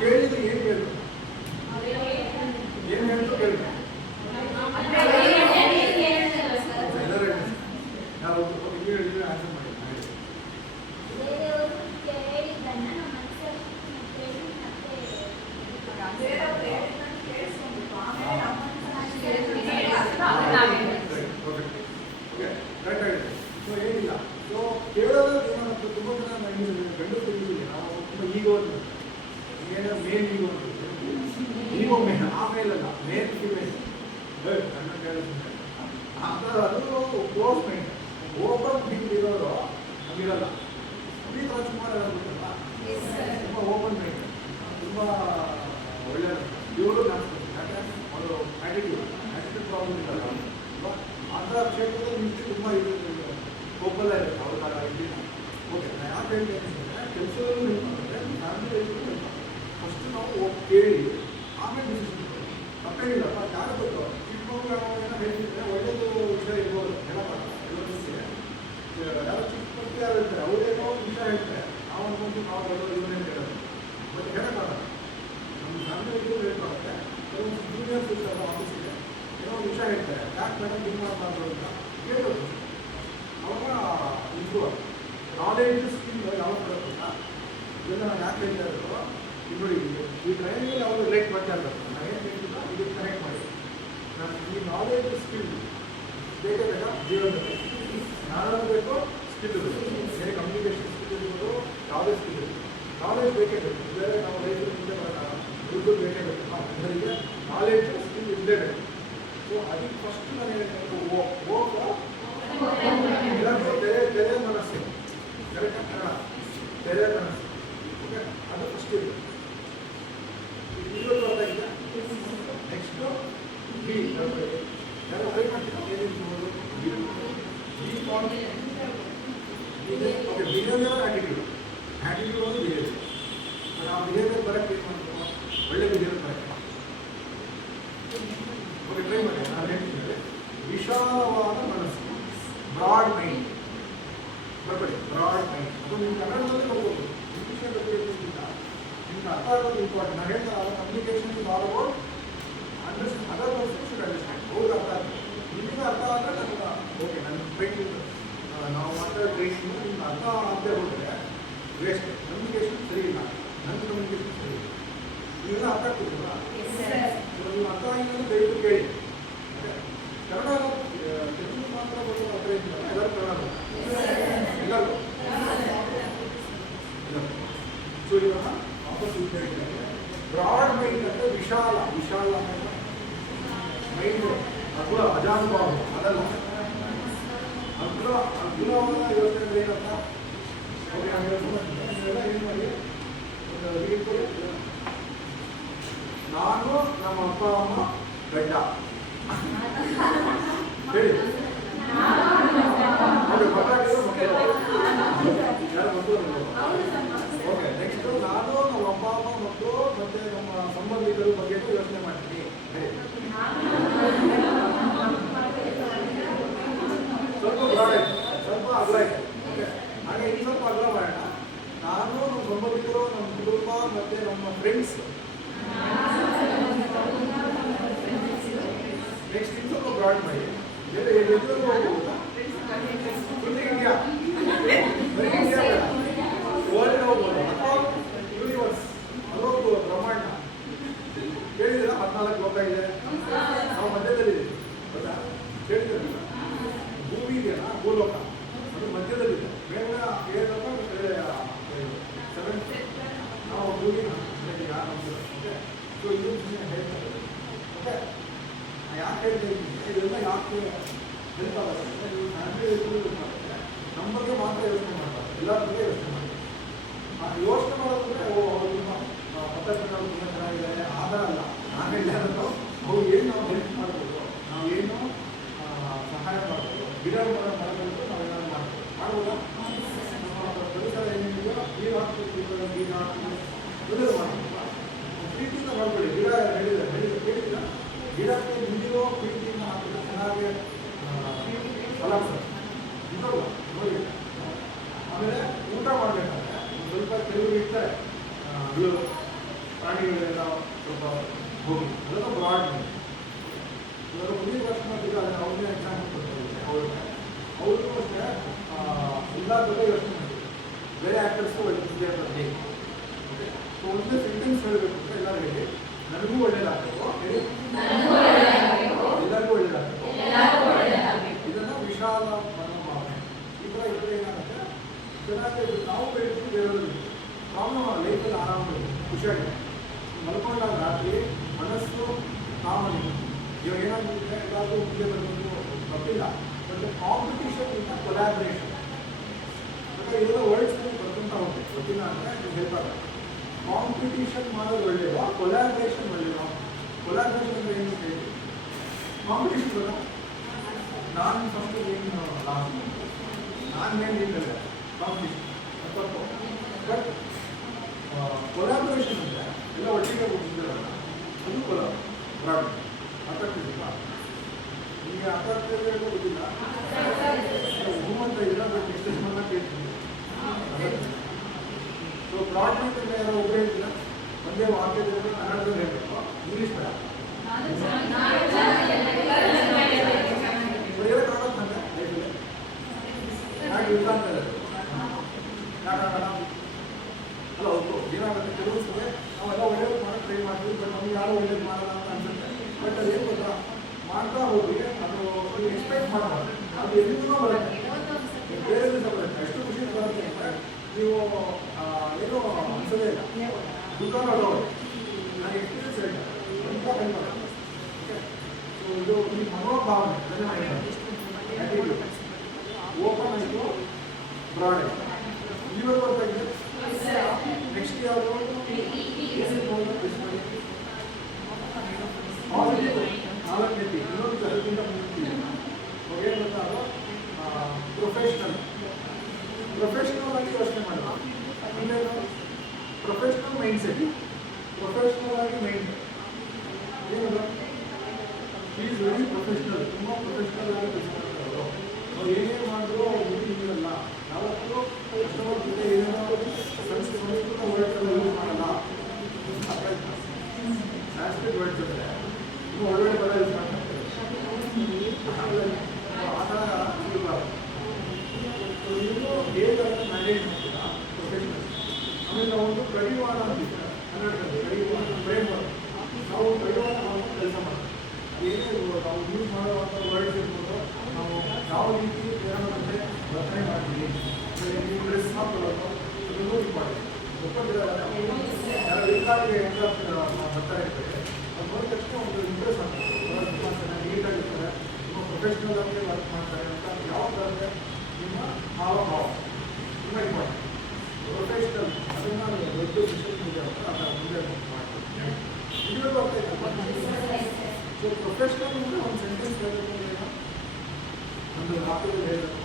ಕೇಳಿದ್ರೆ ಏನು ಹೇಳ್ಬೇಕು? ಈಗೋ ಮೇನ್ ಆಮೇಲಲ್ಲ ಮೇನ್ ಫಿಮೇಲ್ ಕಣ್ಣ ಕೇಳಿಸ್ತಾರೆ ಅದು ಕ್ಲೋಸ್ ಮೈಂಡ್. ಓಪನ್ ಮೈಂಡ್ ಇರೋರು ಹಂಗಿರಲ್ಲ. ಪುನೀತ್ ರಾಜ್ಕುಮಾರ್ ಗೊತ್ತಲ್ಲ, ತುಂಬ ಓಪನ್ ಮೈಂಡ್, ತುಂಬ ಒಳ್ಳೆಯ ಇವರು ಕಾಣಿಸ್ತಾರೆ. ಯಾಕೆ ಅವರು ಆ್ಯಟಿಟ್ಯೂಡ್ ಪ್ರಾಬ್ಲಮ್ ಇರಲ್ಲ. ಆ ಥರ ಕ್ಷೇತ್ರದಲ್ಲಿ ನಿಂತು ತುಂಬ ಇದು ಒಪ್ಪಲ್ಲ ಇರುತ್ತೆ ಅವ್ರ ಕಾಲ ಇಲ್ಲಿ. ಓಕೆ, ನಾನು ಯಾಕೆ ಹೇಳ್ತೇನೆ ಅಂದರೆ ಕೆಲಸದಲ್ಲೂ ಹೇಳ್ತಾರೆ, ಫ್ಯಾಮಿಲಿಯಲ್ಲೂ ಹೇಳ್ತಾರೆ. ಫಸ್ಟ್ ನಾವು ಕೇಳಿ ಆಮೇಲೆ ಡಿಸಿಷನ್ ಕೊಡಿ. ತಪ್ಪೇನಿಲ್ಲಪ್ಪ, ಯಾರು ಗೊತ್ತು ಚಿಕ್ಕ ಮಗು ಏನೋ ಹೇಳ್ತಿದ್ರೆ ಒಳ್ಳೆಯದು ವಿಷಯ ಇರ್ಬೋದು, ಹೇಳೋಕ್ಕಾಗಲ್ಲ. ಯಾರು ಚಿಕ್ಕ ಮಕ್ಕಳು ಯಾರು ಇರ್ತಾರೆ ಅವರೇನೋ ವಿಷಯ ಹೇಳ್ತಾರೆ, ನಾವು ಅನ್ಕೊಂಡು ನಾವು ಹೇಳೋದು ಇವನೇ ಹೇಳೋದು, ಬಟ್ ಹೇಳೋಕ್ಕಾಗಲ್ಲ. ನಮ್ಮ ಫ್ಯಾಮಿಲಿಗೂ ಹೇಳ್ಕೊಡುತ್ತೆ. ಕೆಲವೊಂದು ಜೂನಿಯರ್ಸ್ ಇರ್ತಾರೆ ಆಫೀಸಿಗೆ, ಏನೋ ವಿಷಯ ಹೇಳ್ತಾರೆ, ಯಾಕೆ ಮೇಡಮ್ ಹಿಂಗೆ ಮಾಡಬಾರ್ದು ಅಂತ ಕೇಳೋದು. ಅವಾಗ ಇಂಪ್ರೂವ್ ನಾಲೆಡ್ಜ್ ಸ್ಕಿಲ್ ಯಾವಾಗ ಬರುತ್ತಲ್ಲ, ಇದೆಲ್ಲ ನಾನು ಯಾಕೆ ಹೇಳ್ತಾ ಇರೋದು, ಇದು ನೋಡಿ ಈ ಟ್ರೈನಿಂಗಲ್ಲಿ ಅವರು ರಿಲೇಟ್ ಮಾಡ್ತಾ ಇರ್ತಾರೆ. ನಾನು ಏನು ಹೇಳ್ತಿಲ್ಲ ಇದಕ್ಕೆ ಕನೆಕ್ಟ್ ಮಾಡಿ. ನಾನು ಈ ನಾಲೆಡ್ಜ್ ಸ್ಕಿಲ್ ಬೇಕೇ ಬೇಕಾ ಜೀವನದಲ್ಲಿ, ನಾಳೆ ಬೇಕು ಸ್ಕಿಲ್ ಬೇಕು, ಬೇರೆ ಕಮ್ಯುನಿಕೇಷನ್ ಸ್ಕಿಲ್ ಇರ್ಬೋದು, ಯಾವುದೇ ಸ್ಕಿಲ್ ಇರ್ಬೋದು, ನಾಲೆಡ್ಜ್ ಬೇಕೇ ಬೇಕು. ಬೇರೆ ನಾವು ರೈತರು ಮುಂದೆ ಬರೋಣ, ದುಡ್ಡು ಬೇಕೇ ಬೇಕು. ಅದರಿಗೆ ನಾಲೆಡ್ಜ್ ಸ್ಕಿಲ್ ಇರಲೇಬೇಕು. ಸೊ ಅದಕ್ಕೆ ಫಸ್ಟ್ ನಾನು ಹೇಳ್ತೇನೆ, ಹೋಗ ತೆರೆ ಮನಸ್ಸು, ಕರೆಕ್ಟ್ ಕನ್ನಡ, ತೆರೆ ಮನಸ್ಸು. ಓಕೆ, ಅದು ಫಸ್ಟ್ ಇದೆ. ಇವತ್ತು ಅದಾಗಿದೆ. ನೆಕ್ಸ್ಟು ಬಿ ಎಲ್ಲ ಟ್ರೈ ಮಾಡ್ತೀವಿ. ಏನಿರ್ಬೋದು B form okay, behaviour attitude. Attitude ಒಂದು ಬಿಹೇವಿಯರ್. ಆ ಬಿಹೇವಿಯರ್ ಬರೋಕ್ಕೆ ಏನು ಮಾಡಬೇಕು, ಒಳ್ಳೆ ಬಿಹೇವಿಯರ್ ಬರೋಕ್ಕೆ. ಓಕೆ, ಟ್ರೈ ಮಾಡಿ. ನಾನು ಹೇಳ್ತಿದ್ದೆ ವಿಶಾಲವಾದ ಮನಸ್ಸು, ಬ್ರಾಡ್ ಮೈಂಡ್ ಬರಬೇಡಿ. ಬ್ರಾಡ್ ಮೈಂಡ್ ಅದು ನಿಮ್ಮ ಕನ್ನಡದಲ್ಲಿ ಬರ್ಬೋದು, ಇಂಗ್ಲೀಷಲ್ಲಿ ಗೊತ್ತಿರೋದ್ರಿಂದ ನಿಮ್ಗೆ ಅರ್ಥ ಆಗೋದು ಇಂಪಾರ್ಟೆಂಟ್. ನಾನು ಹೇಳ್ತಾರೆ communication is all about understand, other person should understand. ಅವ್ರಿಗೆ ಅರ್ಥ ಆಗ್ತದೆ, ನಿಮಗೆ ಅರ್ಥ ಆದರೆ ನನಗೆ ಓಕೆ. ನನ್ನ ಟ್ರೈನಿಂಗ್ ನಾವು ಮಾತಾಡೋ ಟ್ರೈನಿಂಗ್ ನಿಮ್ಗೆ ಅರ್ಥ ಆಗದೆ ಹೋದರೆ ವೇಸ್ಟ್. ಕಮ್ಯುನಿಕೇಷನ್ ಸರಿ ಇಲ್ಲ, ನನ್ನ ಕಮ್ಯುನಿಕೇಷನ್ ಸರಿ ಇಲ್ಲ. ನೀವೆಲ್ಲ ಅರ್ಥ ಆಗ್ತಿದ್ದೀರಾ? ನೀವು ಅರ್ಥ ಆಗಿಲ್ಲ ದಯವಿಟ್ಟು ಕೇಳಿ. ಕನ್ನಡ ತೆಲುಗು ಮಾತ್ರ ಬರೋ ಅರ್ಥ ಇದ್ದಿಲ್ಲ, ಎಲ್ಲರೂ ಕನ್ನಡ ಎಲ್ಲರೂ ಸೊ ಇವಾಗ ವಾಪಸ್ ಬ್ರಾಡ್ ಮೈಂಡ್ ಅಂದರೆ ವಿಶಾಲ ಮೈಂಡ್. ಅಗ್ಲ ಅಜಾನುಭಾವ ಅದಲ್ಲ, ಅಗ್ಲವಾದ ಯೋಚನೆ ಏನಂತ. ಓಕೆ, ನೀವೆಲ್ಲ ಏನು ಮಾಡಿ, ನಾನು ನಮ್ಮ ಅಪ್ಪ ಅಮ್ಮ ಗಂಡ ಹೇಳಿ. ಓಕೆ, ನೆಕ್ಸ್ಟ್ ನಾನು ನಮ್ಮ ಅಪ್ಪ ಅಮ್ಮ ಮಕ್ಕಳು ಮತ್ತೆ ನಮ್ಮ ಸಂಬಂಧಿಕರ ಬಗ್ಗೆ ಯೋಚನೆ ಮಾಡ್ತೀನಿ. ಸ್ವಲ್ಪ ಬ್ರಾಡ್ ಆಯ್ತು, ಸ್ವಲ್ಪ ಅಗಲ ಆಯ್ತು. ಓಕೆ, ಹಾಗೆ ಇನ್ನು ಸ್ವಲ್ಪ ಅಗಲ ಮಾಡೋಣ. ನಾನು ನಮ್ಮ ಸಂಬಂಧಿಕರು, ನಮ್ಮ ಕುಟುಂಬ ಮತ್ತೆ ನಮ್ಮ ಫ್ರೆಂಡ್ಸ್. ನೆಕ್ಸ್ಟ್ ಇನ್ನು ಸ್ವಲ್ಪ ಬ್ರಾಡ್ ಮಾಡಿ. ಎದುರು ಹೋಗ್ಬೋದಾ? ಇಂಡಿಯಾ ವರ್ಲ್ಡ್ ಹೋಗ್ಬೋದು, ಅಥವಾ ಯೂನಿವರ್ಸ್ ಅದೊಂದು ಬ್ರಹ್ಮಾಂಡ. ಕೇಳಿದ್ರೆ 14 ಲೋಕ ಇದೆ, ನಾವು ಮಧ್ಯದಲ್ಲಿದ್ದೀವಿ ಗೊತ್ತಾ? ಕೇಳಿದ್ರೆ ಭೂಮಿ ಇದೆಯಲ್ಲ, ಭೂಲೋಕ ಅದು ಮಧ್ಯದಲ್ಲಿದೆ. ಮೇಲಿನ 7 ಲೋಕ ಮತ್ತೆ 7th ನಾವು ಭೂಮಿ ಯಾರು ಓಕೆ. ಸೊ ಇದು ಹೇಳ್ತಾರೆ. ಓಕೆ, ಯಾಕೆ ಹೇಳ್ತಾ ಇದ್ದೀನಿ, ಇದೆಲ್ಲ ಯಾಕೆ ಹೆಲ್ಪ್ ಆಗುತ್ತೆ, ನೀವು ಫ್ಯಾಮಿಲಿ ಮಾಡುತ್ತೆ, ನಮ್ಮ ಬಗ್ಗೆ ಮಾತ್ರ ಯೋಚನೆ ಮಾಡ್ತಾರೆ, ಎಲ್ಲರ ಬಗ್ಗೆ ಯೋಚನೆ ಮಾಡ್ತಾರೆ. ಯೋಚನೆ ಮಾಡೋದಂದರೆ ಅವ್ರು ತುಂಬ ಪತ್ರಕರ್ತರು ತುಂಬ ಚೆನ್ನಾಗಿದ್ದಾರೆ ಆಧಾರ ಅಲ್ಲ. ನಾನು ಹೇಳಿದ್ದು ಅವ್ರು ಏನು ನಾವು ಹೆಲ್ಪ್ ಮಾಡ್ಬೋದು, ನಾವು ಏನು ಸಹಾಯ ಮಾಡ್ಬೋದು, ಗಿಡ ಮರಗಳು ನಾವೇನಾದ್ರು ಮಾಡ್ಬೋದಾ? ನಮ್ಮ ಪರಿಸರ ಏನೇನಿದೆಯೋ ನೀರು ಹಾಕ್ಬೇಕು, ನೀರು ಹಾಕಿ ಮೊದಲು ಮಾಡ್ಬೋದಾ? ಪ್ರೀತಿಯಿಂದ ಮಾಡ್ಬೇಡಿ. ಗಿಡ ಕೇಳಿಲ್ಲ, ಗಿಡಕ್ಕೆ ನೀರು ಪ್ರೀತಿಯಿಂದ ಹಾಕಿದ್ರೆ ಚೆನ್ನಾಗಿ ಫಲ ಬರುತ್ತೆ. ನಿಜವಲ್ಲ ನೋಡಿ. ಆಮೇಲೆ ಊಟ ಮಾಡಬೇಕಾದ್ರೆ ಸ್ವಲ್ಪ ಕೆಲವರು ಇರ್ತಾರೆ, ಇವರು ಪ್ರಾಣಿಗಳೆಲ್ಲ ಸ್ವಲ್ಪ ಹೋಗಿ ಅದೆಲ್ಲ ಬ್ರಾಡ್ ಮಾಡಿ. ಇವರು ಮುಂದಿನ ವರ್ಷ ಮಾಡಿದ್ರೆ ಅವ್ರನ್ನೇ ಎಕ್ಸಾಂಪಲ್ ಕೊಡ್ತಾರೆ. ಅವ್ರಿಗೂ ಅಷ್ಟೇ ಎಲ್ಲ ಬಗ್ಗೆ ಯೋಚನೆ ಮಾಡ್ತೀವಿ. ಬೇರೆ ಆ್ಯಕ್ಟರ್ಸು ಒಳ್ಳೆ ಬಗ್ಗೆ ಸೊ ಒಂದೇ ಸೆಂಟೆನ್ಸ್ ಹೇಳಬೇಕು ಅಂತ ಎಲ್ಲರೂ ಹೇಳಿ, ನನಗೂ ಒಳ್ಳೇದಾಗಬೇಕು, ಎಲ್ಲರಿಗೂ ಒಳ್ಳೇದಾಗಬೇಕು. ಇದನ್ನು ವಿಶಾಲ ಮನೋಭಾವನೆ. ಈ ಥರ ಇದ್ದರೆ ಏನಾಗುತ್ತೆ, ಚೆನ್ನಾಗಿ ನಾವು ಬೆಳೀತೀವಿ, ಬೇರೆಯವರು ಪ್ರಾಬ್ಲಮ್ ಲೈಫಲ್ಲಿ ಆರಾಮಾಗಿ ಖುಷಿಯಾಗಿದೆ. ಕೊಲಾಬ್ರೇಷನ್ ಮಾಡಿರೋ ಕೊಲಾಬ್ರೇಷನ್ ಅಂದರೆ ಏನು ಹೇಳಿ ಕಾಂಪಿಟೇಷನ್ ಅಲ್ಲ ನಾನು ಫಸ್ಟ್ ಏನು ಲಾಸ್ಟ್ ನಾನು ಏನು ಹೇಳಿದೆ ಕಾಂಪಿಟೇಷನ್ ತಪ್ಪು ಬಟ್ ಕೊಲಾಬ್ರೇಷನ್ ಅಂದರೆ ಎಲ್ಲ ಒಟ್ಟಿಗೆ ಹೋಗ್ತಿದ್ದಾರಲ್ಲ ಅದು ಕೊಲಾಬ್ ಅರ್ಥ ಆಗ್ತಿದ್ದಿಲ್ಲ ನಿಮಗೆ ಅರ್ಥ ಆಗ್ತಿದ್ರೆ ಗೊತ್ತಿಲ್ಲ ಹೂಮಂತ ಇಲ್ಲ ಬಟ್ ಡಿಸ್ಕಸ್ ಮಾಡಲ್ಲ ಕೇಳ್ತೀನಿ ಸೊ ಬ್ರಾಡ್ನೆಸ್ ಅಂತ ಯಾರೋ ಒಬ್ಬರು ಹೇಳ್ತಿಲ್ಲ ಒಂದೇ ವಾಕ್ಯದಲ್ಲಿ ಕನ್ನಡದಲ್ಲಿ ಹೇಳಬೇಕು ಇಂಗ್ಲೀಷ್ ಬೇಡ ಹೇಳಕ್ಕಾಗತ್ತಂತೆ ಲೈಫಲ್ಲಿ ಯಾಕೆ ಇಲ್ಲ ಅಂತ ಹೇಳೋದು ಯಾಕಾಗಲ್ಲ ಅಲ್ಲ ಹೌದು ಏನಾಗುತ್ತೆ ಕೆಲವು ಸಲ ನಾವೆಲ್ಲ ಒಳ್ಳೇದು ಮಾಡೋಕ್ಕೆ ಟ್ರೈ ಮಾಡ್ತೀವಿ ಬಟ್ ನಮ್ಗೆ ಯಾರು ಒಳ್ಳೇದು ಮಾಡಲ್ಲ ಅಂತ ಅನ್ಸುತ್ತೆ ಬಟ್ ಅದು ಏನು ಗೊತ್ತಾ ಮಾಡ್ತಾ ಹೋಗಿ ಅದು ಎಕ್ಸ್ಪೆಕ್ಟ್ ಮಾಡಬಾರ್ದು ಅದು ಎಲ್ಲಿಂದನೂ ಬರುತ್ತೆ ಬೇರೆ ದಿವಸ ಬರುತ್ತೆ ಎಷ್ಟು ಖುಷಿ ಬರುತ್ತೆ ಅಂದರೆ ನೀವು ಏನೋ ಅನ್ಸೋದೇ ಇಲ್ಲ ದುಕಾನ ನಾನು ಎಕ್ಸ್ಪೀರಿಯನ್ಸ್ ಹೇಳ್ತಾರೆ ತುಂಬ ಕಡಿಮೆ ಓಕೆ ಸೊ ಇದು ಈ ಮನೋಭಾವನೆ ಆ್ಯಟಿಟ್ಯೂಡ್ ಓಪನ್ ಆಯಿತು ಬ್ರಾಡ್ ಆಯಿತು ಇಲ್ಲಿವರೆಗೂ ಗೊತ್ತಾಗಿದೆ ನೆಕ್ಸ್ಟ್ ಯಾವುದು ಪಾಸಿಟಿವ್ ನಾಲ್ಕನೇತಿ ಇನ್ನೊಂದು ಅದಕ್ಕಿಂತ ಮುಂದೆ ಏನು ಗೊತ್ತಾ ಅದು ಪ್ರೊಫೆಷ್ನಲ್ ಆಗಿ ಯೋಚನೆ ಮಾಡೋದು ಅಂದರೆ ಪ್ರೊಫೆಷ್ನಲ್ ಮೈಂಡ್ಸೆಟ್ ಪ್ರೊಫೆಷ್ನಲ್ ಆಗಿ ಮೈಂಡ್ ಏನದು ಈಸ್ ವೆರಿ ಪ್ರೊಫೆಷ್ನಲ್ ತುಂಬ ಪ್ರೊಫೆಷ್ನಲ್ ಆಗಿ ಕೆಲಸ ಮಾಡ್ತಾರೆ ಅವ್ರು ಏನೇ ಮಾಡಿದ್ರು ಅವ್ರು ಇರಲ್ಲ ಯಾವತ್ತೂ ಕಸ್ಟಮರ್ ಜೊತೆ ಏನೇನೋ ಸಂಸ್ಕೃತ ವರ್ಡ್ಸ್ ಯೂಸ್ ಮಾಡಲ್ಲ ಸಂಸ್ಕೃತ್ ವರ್ಡ್ಸ್ ಅಂದರೆ ಇನ್ನೂ ಒಳ್ಳೊಳ್ಳೆ ಪದ ಯೂಸ್ ಮಾಡ್ತಾರೆ ಆ ಥರ ಇರಬಾರ್ದು ಸೊ ನೀವು ಹೇಗಾದ್ರೆ ಮ್ಯಾನೇಜ್ ಮಾಡ್ತೀರಾ ಪ್ರೊಫೆಷನಲ್ ಆಮೇಲೆ ನಾವೊಂದು ಕಡಿವಾಣ ಅಂತಿದ್ದೆ ಕನ್ನಡದಲ್ಲಿ ಕಡಿವಾಣ ಫ್ರೇಮ್ವರ್ಕ್ ನಾವು ಕಡಿವಾಣ ಮಾಡ್ಕೊಂಡು ಕೆಲಸ ಮಾಡ್ತೀವಿ ಏನೇ ನಾವು ಯೂಸ್ ಮಾಡುವಂಥ ವರ್ಡ್ಸ್ ಇರ್ಬೋದು ನಾವು ಯಾವ ರೀತಿ ಬೇರೆ ಜೊತೆ ವರ್ತನೆ ಮಾಡ್ತೀವಿ ಆಮೇಲೆ ನೀವು ಡ್ರೆಸ್ ಹಾಕೊಳ್ಳೋದು ಅದನ್ನು ಇಂಪಾರ್ಟೆಂಟ್ ಒಪ್ಪಂದಿರಲ್ಲ ಯಾರು ಬೇಕಾಗಿ ಬರ್ತಾ ಇರ್ತಾರೆ ಅದು ನೋಡಿದ ತಕ್ಷಣ ಒಂದು ಇಂಪ್ರೆಸ್ ಆಗ್ತದೆ ತುಂಬ ಚೆನ್ನಾಗಿ ನೀಟಾಗಿರ್ತಾರೆ ತುಂಬ ಪ್ರೊಫೆಷ್ನಲ್ ಆಗಿ ವರ್ಕ್ ಮಾಡ್ತಾರೆ ಅಂತ ಯಾವುದಾದ್ರೆ ನಿಮ್ಮ ಹಾವಭಾವ ತುಂಬ ಇಂಪಾರ್ಟೆಂಟ್ ಪ್ರೊಫೆಷ್ನಲ್ ಅದನ್ನು ದೊಡ್ಡ ಸೋಷಿಯಲ್ ಮೀಡಿಯಾ ಅಂತ ಅದನ್ನು ಮುಂದೆ ಮಾಡ್ತೀವಿ ಇದು ಬರ್ತಾ ಸೊ ಪ್ರೊಫೆಷ್ನಲ್ ಅಂದರೆ ಒಂದು ಸೆಂಟೆನ್ಸ್ ಹೇಳಬೇಕು ಅಂದರೆ ಒಂದು ವಾಕ್ಯದಲ್ಲಿ ಹೇಳಬೇಕು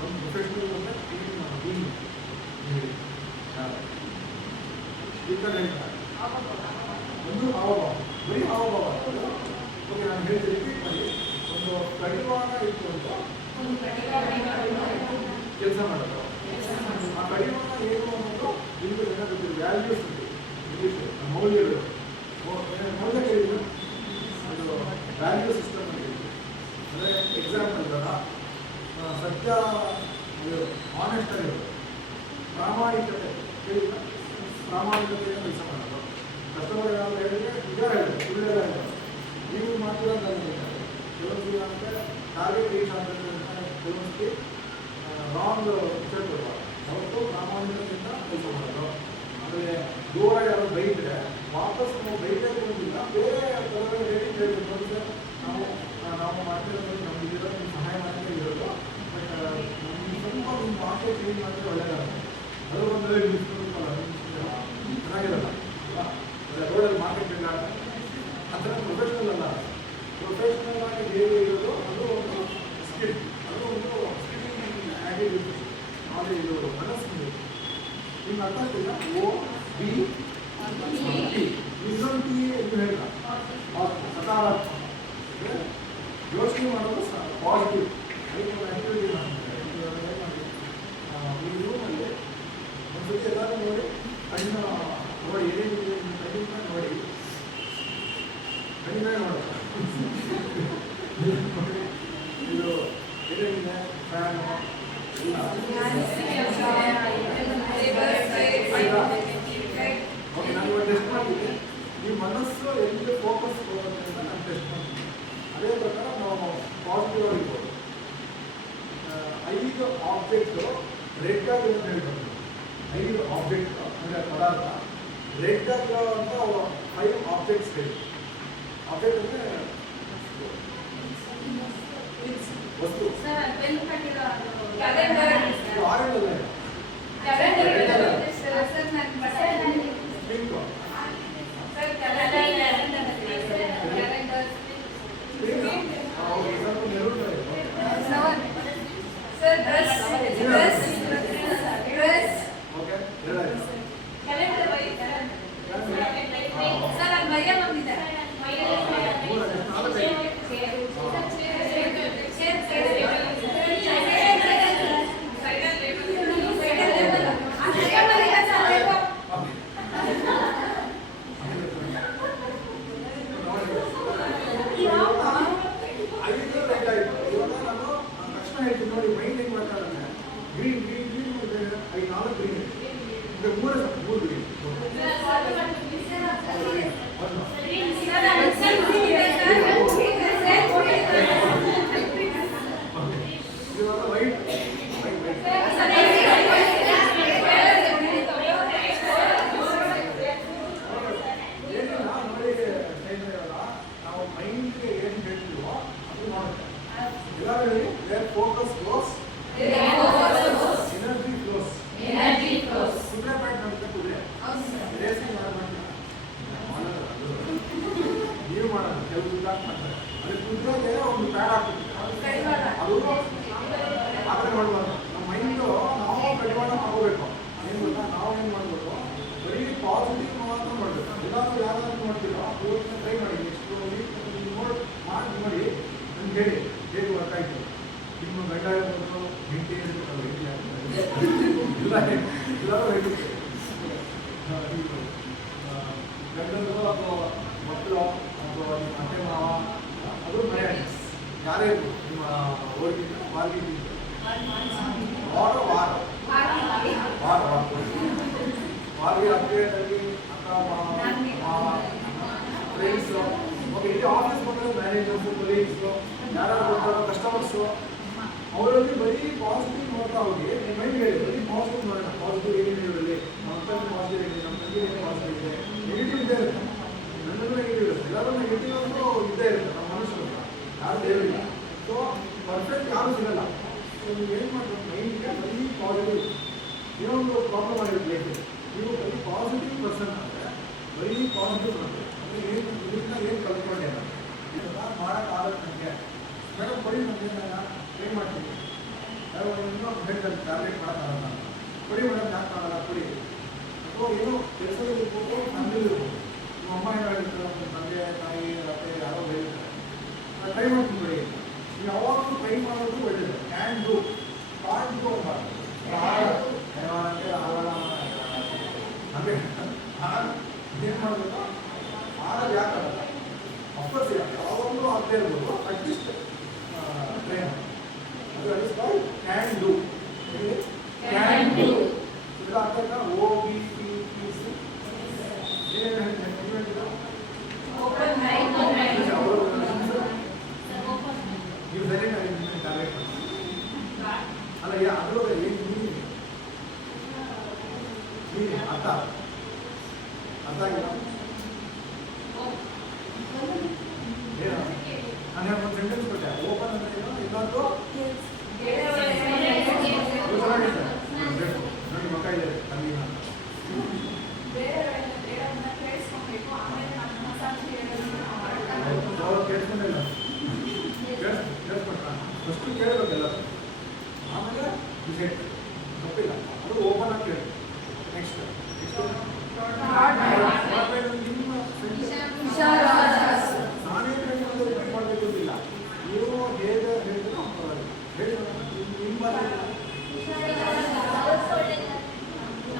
ಒಂದು ಪ್ರೊಫೆಷ್ನಲ್ ಅಂದರೆ ಬೀಯಿಂಗ್ ಸ್ಪೀಕರ್ ಹೇಳ್ತಾರೆ ಒಂದು ಹಾವಭಾವ ಬರೀ ಹಾವಭಾವ ಓಕೆ ನಾನು ಹೇಳ್ತೀನಿ ರಿಪೀಟ್ ಮಾಡಿ ಒಂದು ಕಡಿವಾಣ ಇತ್ತು ಅಂತ ಕೆಲಸ ಮಾಡೋದು ಆ ಕಡಿವಾಣ ಏನು ಅನ್ನೋದು ನಿಮಗೆ ಏನಾಗುತ್ತೆ ವ್ಯಾಲ್ಯೂಸ್ ಇದೆ ಇಂಗ್ಲೀಷ್ ಮೌಲ್ಯಗಳು ಮೌಲ್ಯ ಕೇಳಿದ್ರು ಅದು ವ್ಯಾಲ್ಯೂ ಸಿಸ್ಟಮ್ ಅಂತ ಹೇಳಿದ್ರು ಅಂದರೆ ಎಕ್ಸಾಂಪಲ್ ಇವಾಗ ಸತ್ಯ ಆನೆಸ್ಟ್ ಆಗಿರೋದು ಪ್ರಾಮಾಣಿಕತೆ ಹೇಳಿಲ್ಲ ಪ್ರಾಮಾಣಿಕತೆಯನ್ನು ಕೆಲಸ ಮಾಡೋದು ಕಸ್ಟಮರ್ ಏನಾದರೂ ಹೇಳಿದ್ರೆ ನಿಜ ಹೇಳಿದೆ ಸುಳ್ಳೆಲ್ಲ ಹೇಳ್ತಾರೆ ನೀವು ಮಾಡ್ತೀರ ಅಂತ ಹೇಳ್ತಾರೆ ಕೆಲವೊಂದು ಏನಂದರೆ ಟಾರ್ಗೆಟ್ ರೀಚ್ ಆಗಬೇಕು ಅಂತ ಕೆಲವೊಂದು ರಾಂಗ್ ಪಿಕ್ಚರ್ ಕೊಡಬಾರ್ದು ಯಾವತ್ತೂ ಪ್ರಾಮಾಣಿಕತೆಯಿಂದ ಕೆಲಸ ಮಾಡೋದು ಆಮೇಲೆ ದೂರ ಯಾರು ಬೈದರೆ ವಾಪಸ್ ನಾವು ಬೈದೇ ಕೊಡೋದಿಲ್ಲ ಬೇರೆ ಪದಗಳು ಹೇಳಿ ಹೇಳ್ಬೇಕು ಸರ್ ನಾವು ಮಾಡ್ತಿರೋದು ನಮ್ಗೆ ಇರೋದು ನಿಮ್ಮ ಸಹಾಯ ಮಾಡ್ತಾ ಇರೋದು ಬಟ್ ನಮ್ಗೆ ಸ್ವಲ್ಪ ನಿಮ್ಮ ಭಾಷೆ ಚೇಂಜ್ ಮಾಡಿದ್ರೆ ಒಳ್ಳೆಯದಾಗುತ್ತೆ ಅದು ಒಂದು ಚೆನ್ನಾಗಿರಲ್ಲ ರೋಡಲ್ಲಿ ಮಾರ್ಕೆಟ್ ಇಲ್ಲ ಆ ಥರ ಪ್ರೊಫೆಷ್ನಲ್ ಅಲ್ಲ ಪ್ರೊಫೆಷ್ನಲ್ ಆಗಿ ಹೇಗೆ ಇರೋದು ಅದು ಒಂದು ಸ್ಕಿಲ್ ಅದು ಒಂದು ಸ್ಕಿಲ್ ಆ್ಯಟಿಟ್ಯೂಡ್ ನಾಳೆ ಇದು ಮನಸ್ಸಿನ ನಿಮ್ಗೆ ಅರ್ಥ ಆಗ್ತಿಲ್ಲ ಓ ಬಿ ಟಿ ಇನ್ನೊಂದು ಟಿ ಎಂದು ಹೇಳಿಲ್ಲ ಸಕಾರಾತ್ಮಕ ಯೋಚನೆ ಮಾಡೋದು ಪಾಸಿಟಿವ್ ಅದಕ್ಕೆ ಒಂದು ಆ್ಯಕ್ಟಿವಿಟಿ ಮಾಡ್ತಾರೆ ಈ ರೂಮಲ್ಲಿ ಒಂದು ಸತಿ ಎಲ್ಲರೂ ನೋಡಿ ಕಣ್ಣು ನೋಡಿ ಏನೇನಿದೆ ನಿಮ್ಮ ಕಣ್ಣಿಂದ ನೋಡಿ ಕಣ್ಣಿನ ನೋಡೋದು ಇದು ಏನೇನಿದೆ ಫ್ಯಾನು ಓಕೆ ನಾನು ಇವಾಗ ಟೆಸ್ಟ್ ಮಾಡ್ತೀನಿ ನಿಮ್ಮ ಮನಸ್ಸು ಎಲ್ಲಿ ಫೋಕಸ್ ಹೋಗುತ್ತೆ ಅಂತ ನಾನು ಟೆಸ್ಟ್ ಮಾಡ್ತೀನಿ ಅದೇ ಪ್ರಕಾರ ನಾವು ಪಾಸಿಟಿವ್ ಆಗಿರ್ಬೋದು 5 ಆಬ್ಜೆಕ್ಟು ರೆಡ್ ಆಗಿ ಅಂತ ಹೇಳ್ಬೋದು 5 ಆಬ್ಜೆಕ್ಟ್ ಅಂದರೆ ಪದಾರ್ಥ ರೆಡ್ ಆಗಿರೋಂಥ 5 ಆಬ್ಜೆಕ್ಟ್ಸ್ ಹೇಳಿ ಆಬ್ಜೆಕ್ಟ್ ಅಂದರೆ ವಸ್ತು ಆರೆಂಜ್ ಅಲ್ಲ ಪಿಂಕ್ ಒಂದು ಇವಾಗ ವೈಟ್ ಏನಿಲ್ಲ ನೋಡಿ ಸ್ನೇಹಿತರೆಲ್ಲ ನಾವು ಮೈಂಡ್ಗೆ ಏನು ಹೇಳ್ತೀವೋ ಅದು ಮಾಡುತ್ತೆ ಎಲ್ಲರೂ ಹೇಳಿ there focus goes energy flows ಕುದುರೆ ಬ್ಯಾಟ್ ಮಾಡ್ತಾ ಕುದುರೆ ರೇಸಿಂಗ್ ಮಾಡ್ತೀರಾ ನೀವು ಮಾಡೋದು ಕೆಲವು ದುಡ್ಡು ಮಾಡ್ತಾರೆ ಅಲ್ಲಿ ಕುದುರೆಗೆ ಒಂದು ಪ್ಯಾಡ್ ಹಾಕ್ಬಿಡ್ತೀವಿ ಅದು ಆ ಥರ ಮಾಡ್ಬಾರ್ದು ನಮ್ಮ ಮೈಂಡು ನಾವು ಕಡಿವಾಣ ಹಾಕೋಬೇಕು ಏನು ಗೊತ್ತಾ ನಾವು ಏನು ಮಾಡ್ಬೋದು ಬರೀ ಪಾಸಿಟಿವ್ ಮಾತ್ರ ಮಾಡಬೇಕು ಎಲ್ಲಾದ್ರೂ ಯಾವ್ದಾದ್ರು ಮಾಡ್ತೀರೋ ಇವತ್ತಿನ ಟ್ರೈ ಮಾಡಿ ನೆಕ್ಸ್ಟ್ ನೋಡಿ ನಮ್ಗೆ ಹೇಳಿ ಹೇಗೆ ವರ್ಕ್ ಆಯಿತು ನಿಮ್ಮ ಗಂಡ ಇರ್ಬೋದು ಹೆಂಡತಿ ಇರ್ಬೋದು ಎಲ್ಲರೂ ಹೇಳಿದ್ದೆ ಗಂಡಂದು ಅಥವಾ ಮಕ್ಕಳು ಅಥವಾ ನಿಮ್ಮ ಅತ್ತೆ ಮಾವ ಅದು ಮನೆ ಯಾರೇ ಇರ್ಬೋದು ನಿಮ್ಮ ಓದಿದ್ದು ಬಾಲ್ಗಿದ್ದು ವಾರ ವಾರಿಗೆ ಅಪ್ಡೇಟಲ್ಲಿ ಅಕ್ಕ ಮಾವ ಫ್ರೆಂಡ್ಸು ಓಕೆ ಇಲ್ಲಿ ಆಫೀಸ್ ಬಂದರೆ ಮ್ಯಾನೇಜರ್ಸು ಕೊಲೀಗ್ಸು ಯಾರು ಬರ್ತಾರೋ ಕಸ್ಟಮರ್ಸು ಅವರಲ್ಲಿ ಬರೀ ಪಾಸಿಟಿವ್ ನೋಡ್ತಾ ಹೋಗಿ ನಿಮ್ಮ ಮೈಂಡ್ ಹೇಳಿ ಬರೀ ಪಾಸಿಟಿವ್ ಮಾಡೋಣ ಪಾಸಿಟಿವ್ ಏನೇನು ಹೇಳಿ ನಮ್ಮ ತಂದೆ ಪಾಸಿಟಿವ್ ಇದೆ ನಮ್ಮ ತಂದೆ ಏನೇ ಪಾಸಿಟಿವ್ ಇದೆ ನೆಗೆಟಿವ್ ಇದ್ದೇ ಇರುತ್ತೆ ನನ್ನದು ನೆಗೆಟಿವ್ ಇರುತ್ತೆ ಎಲ್ಲರೂ ನೆಗೆಟಿವ್ ಅಂತೂ ಇದ್ದೇ ಇರುತ್ತೆ ನಮ್ಮ ಮನುಷ್ಯರು ಯಾರು ದೇವರಿಲ್ಲ ಸೊ ಪರ್ಫೆಕ್ಟ್ ಯಾರು ಸಿಗಲ್ಲ ಸೊ ನೀವು ಏನು ಮಾಡಬೇಕು ಮೈಂಡ್ಗೆ ಬರೀ ಪಾಸಿಟಿವ್ ಏನೋ ಒಂದು ಪ್ರಾಬ್ಲಮ್ ಆಗಿರುತ್ತೆ ಲೈಫಲ್ಲಿ ನೀವು ಬರೀ ಪಾಸಿಟಿವ್ ಪರ್ಸನ್ ಅಂದರೆ ಬರೀ ಪಾಸಿಟಿವ್ ಮಾಡಬೇಕು ಅಂದರೆ ಏನು ಇದರಿಂದ ಏನು ಕಲ್ತ್ಕೊಂಡೆ ನಾನು ಮಾಡೋಕ್ಕಾಗತ್ತೆ ನನಗೆ ಮೇಡಮ್ ಕೊಡಿ ನಮಗೆ ನಾನು ಏನು ಮಾಡ್ತೀನಿ ಯಾರೋ ಇನ್ನೂ ಹೇಳ್ತಾರೆ ಟ್ಯಾಬ್ಲೆಟ್ ಮಾಡೋಕ್ಕಾಗಲ್ಲ ಕೊಡಿ ಮೇಡಮ್ ಯಾಕೆ ಮಾಡಲ್ಲ ಕೊಡಿ ಅಥವಾ ಏನೋ ಕೆಲಸದಲ್ಲಿ ಇರ್ಬೋದು ಫ್ಯಾಮಿಲಿ ಇರ್ಬೋದು ನಿಮ್ಮ ಅಮ್ಮ ಏನೋ ಹೇಳ್ತಾರೆ ನಿಮ್ಮ ತಂದೆ ತಾಯಿ ಅತ್ತೆ ಯಾರೋ ಹೇಳ್ತಾರೆ ನಾನು ಟ್ರೈ ಮಾಡ್ತೀನಿ ಕೊಡಿ ನೀವು ಯಾವಾಗಲೂ ಟ್ರೈ ಮಾಡೋದು ಒಳ್ಳೆಯದು ಕ್ಯಾನ್ ಡೂ ಕಾಂಟ್ ಡೂ ಅನ್ನಬಾರ್ದು ಹಾಗೆ ಏನು ಮಾಡಬೇಕು ಆಡೋದು ಯಾಕಾಗಲ್ಲ ಅಫ್ಕೋರ್ಸ್ ಯಾವಾಗಲೂ ಆಗದೆ ಇರ್ಬೋದು ಅಟ್ಲೀಸ್ಟ್ ಟ್ರೈ ಮಾಡಿ ಅದು is called can do can do ಇದು ಅರ್ಥ ಆಯ್ತಾ O B P P C ಏನೇನು ಹೇಳ್ತೀರಾ ನೀವು ಸರಿ ನಾನು ಟಾರ್ಗೆಟ್ ಅಲ್ಲ ಅದರೊಳಗೆ ಏನು ನೀನು ಅರ್ಥ ಆಗಿಲ್ಲ ಏನು ನಾನು ಒಂದು ಸೆಂಟೆನ್ಸ್ ಕೊಟ್ಟೆ ಓಪನ್ ಅಂದ್ರೆ ಏನು ಇನ್ನೊಂದು ನೋಡಿ ಮಕ್ಕ ಇದೆ ತಂಗಿನ ಕೇಳಿಸ್ಕೊಂಡಿಲ್ಲ ಕೇಳಿಸ್ಕೊಟ್ಟ ಫಸ್ಟು ಕೇಳಬೇಕಲ್ಲ ಆಮೇಲೆ ಡಿಸೈಡ್ ತಪ್ಪಿಲ್ಲ ಅದು ಓಪನ್ ಆಗಿ ಕೇಳಿ ನೆಕ್ಸ್ಟ್ ನಿಮ್ಮ ನಾನೇ ರಿಪೀಟ್ ಮಾಡಬೇಕು ಅಂತಿಲ್ಲ ನೀವು ಹೇಗೆ ಹೇಳಿದ್ರು ಹೇಳಿ ನಿಮ್ಮ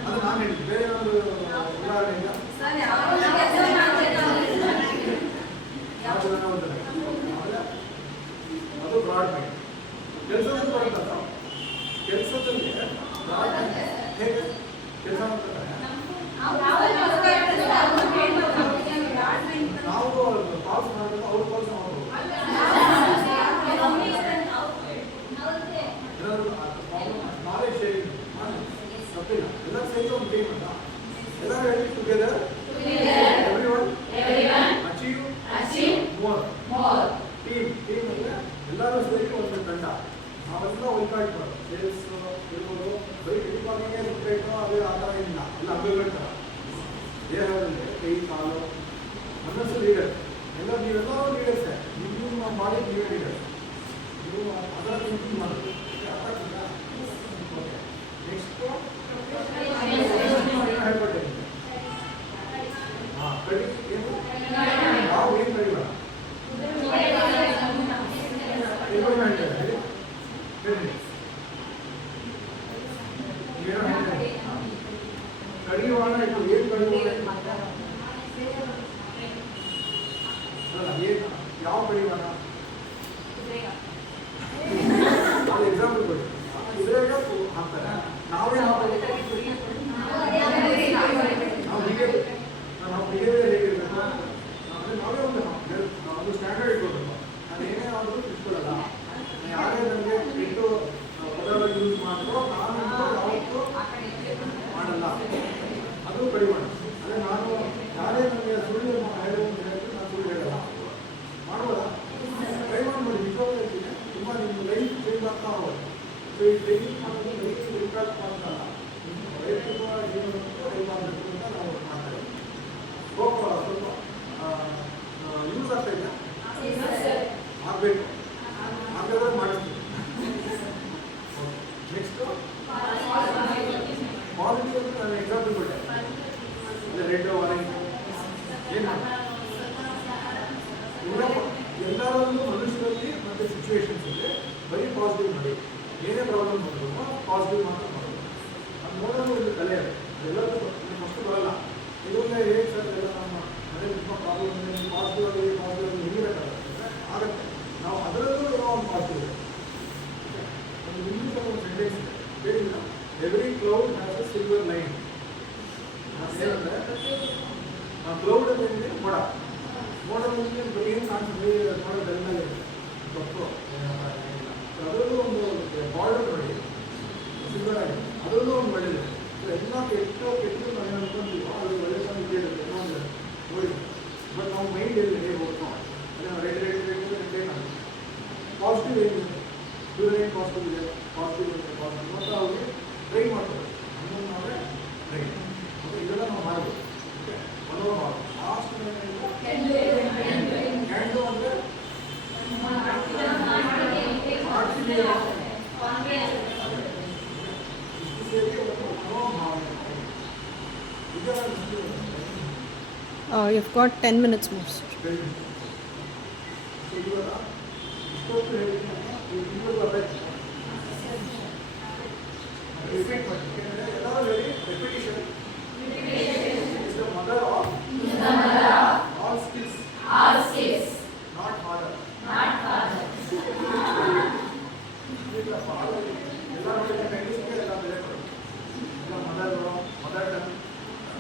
ಅದು ನಾನು ಹೇಳಿದ್ದು ಬೇರೆ ಒಂದು ಉದಾಹರಣೆ ಇಲ್ಲ ಅದು ಬ್ರಾಡ್ ಮೈಂಡ್ ಕೆಲಸದಲ್ಲಿ ಬರುತ್ತಲ್ಲ ಕೆಲಸದಲ್ಲಿ ಬ್ರಾಡ್ ಮೈಂಡ್ ಹೇಗೆ ಕೆಲಸ ಮಾಡ್ತಾರೆ ನಾವು ಪಾಸ್ ಮಾಡಬೇಕು ಅವ್ರು ಪಾಸ್ ಮಾಡಬೇಕು ನಾಲೆಜ್ ಶೇರಿಂಗ್ ತಪ್ಪಿಲ್ಲ ಎಲ್ಲ ಸೇರಿ ಒಂದು ಟೀಮ್ ಅಂತ ಎಲ್ಲರೂ ಹೇಳಿ together everyone achieve more team ಅಂದರೆ ಎಲ್ಲರೂ ಸೇರಿ ಒಂದು ತಂಡ ನಾವೆಲ್ಲ ಒಯ್ಕಾಡ್ಬೋದು ಸೇಲ್ಸ್ ಇರ್ಬೋದು ಬರೀ ಡಿಪಾರ್ಟ್ಮೆಂಟ್ಗೆ ಸುತ್ತಬೇಕು ಅದೇ ಆ ಥರ ಇಲ್ಲ ಎಲ್ಲ ಅಂಗಗಳು ಥರ ದೇಹದಲ್ಲಿ ಕೈ ಕಾಲು ಮನಸ್ಸು ಲೀಡರ್ ನೀವೆಲ್ಲರೂ ಲೀಡರ್ಸೇ ನಿಮ್ಮ ಬಾಡಿ ನೀವೇ ಲೀಡರ್ ನೀವು ಅದರ ಥಿಂಕಿಂಗ್ ಮಾಡೋದು ಅರ್ಥ ಆಗ್ತದಾ ಓಕೆ ನೆಕ್ಸ್ಟು ಹೇಳ್ಕೊಟ್ಟೆ ಹಾಂ ಕಡಿ ಏನು ನಾವು ಏನು ಕಡಿಬೇಡ ಎಂಪ್ಲಾಯ್ಮೆಂಟ್ ಹೇಳಿ ಏನೋ ಹೇಳ್ತಾರೆ ಕಡಿವಾಣ ಇಟ್ಟು ಏನು ಕಡಿವಾಣ ಅಲ್ಲ ಏನು ಯಾವ ಕಡಿವಾಣ ಅದು ಎಕ್ಸಾಂಪಲ್ ಕೊಡಿ ಇದ್ರಾಗ ಹಾಕ್ತಾರೆ ನಾವೇ ಹಾಕೋದು ನಾವು ಬಿಹೇವಿಯರ್ ಹೇಗಿರಬೇಕು ಏನು ಎಲ್ಲರಲ್ಲೂ ಮನುಷ್ಯರಲ್ಲಿ ಮತ್ತು ಸಿಚುವೇಶನ್ಸಲ್ಲಿ ಬರೀ ಪಾಸಿಟಿವ್ ಮಾಡಿ, ಏನೇ ಪ್ರಾಬ್ಲಮ್ ಬಂದರೂ ಪಾಸಿಟಿವ್ ಮಾತ್ರ ಮಾಡೋದು. ಅದು ನೋಡೋದು ಒಂದು ಕಲೆ, ಅದೆಲ್ಲರೂ ಫಸ್ಟ್ ಬರಲ್ಲ. ಇದೊಂದೇ ಹೇಗೆ ಸರ್ ಎಲ್ಲ ನಮ್ಮ ಮನೆ ತುಂಬ ಪ್ರಾಬ್ಲಮ್ ಇದೆ, ಪಾಸಿಟಿವ್ ಆಗಿ ಹೆಂಗಿರಕ್ಕಾಗುತ್ತೆ ಆಗುತ್ತೆ. ನಾವು ಅದರಲ್ಲೂ ಏನೋ ಒಂದು ಪಾಸಿಟಿವ್ ಇದೆ. ಒಂದು ಇಂಗ್ಲೀಷ್ ಒಂದು ಸೆಂಟೆನ್ಸ್ ಇದೆ, ಹೇಳಿಲ್ಲ, every cloud has a silver line. ಏನಂದರೆ ಕ್ಲೌಡ್ ಅಂದರೆ ಮೋಡದಲ್ಲಿ ಬರೀ ಏನು ಕಾಣ್ತದೆ, ಮೋಡ ಡಲ್ಲಾಗಿ ತಪ್ಪು ಅದರಲ್ಲೂ ಒಂದು ಬಾರ್ಡರ್ ನೋಡಿ ಸಿಲ್ವರ್ ಆಗಿ, ಅದರಲ್ಲೂ ಒಂದು ಒಳ್ಳೆಯದು. ಎಲ್ಲ ಕೆಟ್ಟು ನಾವು ಏನು ಅನ್ಕೊಂತೀವೋ ಅದು ಒಳ್ಳೆಯದನ್ನು ಕೇಳುತ್ತೆ ಇನ್ನೊಂದು ನೋಡಿ. ಬಟ್ ನಾವು ಮೈಂಡ್ ಎಲ್ಲಿ ಹೋಗ್ತೋ ಅದೇ ರೆಡ್ ಪಾಸಿಟಿವ್ ಏನಿದೆ, ಏನು ಪಾಸಿಟಿವ್ ಇದೆ, ಪಾಸಿಟಿವ್ ಮತ್ತು ಅವ್ರಿಗೆ ಟ್ರೈ ಮಾಡ್ತಾರೆ. ಇನ್ನೊಂದು ನಾವೇ ಟ್ರೈ ಮತ್ತು ಇದೆಲ್ಲ ನಾವು ಮಾಡ್ಬೋದು. ಮನೋಭಾವ ಲಾಸ್ಟ್ ಕ್ಯಾಂಡು ಅಂದರೆ You've got 10 minutes more. Repetition is the mother of all skills. Not father. The father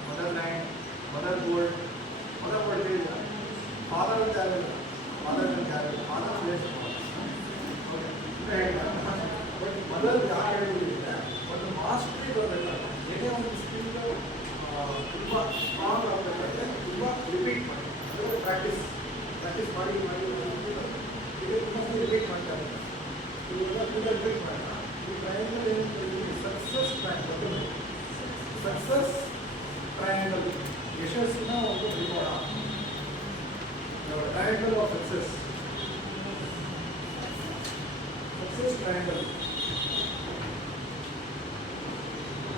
motherland, motherboard, motherboard. Father will tell you, father says, okay. But mother but the mastery ಬರಲ್ಲ. ಏನೇ ಒಂದು skill ತುಂಬ strong ಆಗಬೇಕಾದ್ರೆ ತುಂಬ repeat ಮಾಡಿ, ಅಂದರೆ practice ಮಾಡಿ ಈಗ ತುಂಬ ರಿಪೀಟ್ ಮಾಡ್ತಾ ಇದ್ದಾರೆ. ಇವೆಲ್ಲ ತುಂಬ ರಿಪೀಟ್ ಮಾಡೋಣ. ಈ ಟ್ರಯಾಂಗಲ್ ಏನು ಸಕ್ಸಸ್ ಟ್ರಯಾಂಗಲ್ ಯಶಸ್ಸಿನ ಒಂದು ತ್ರಿಕೋನ, triangle of success triangle.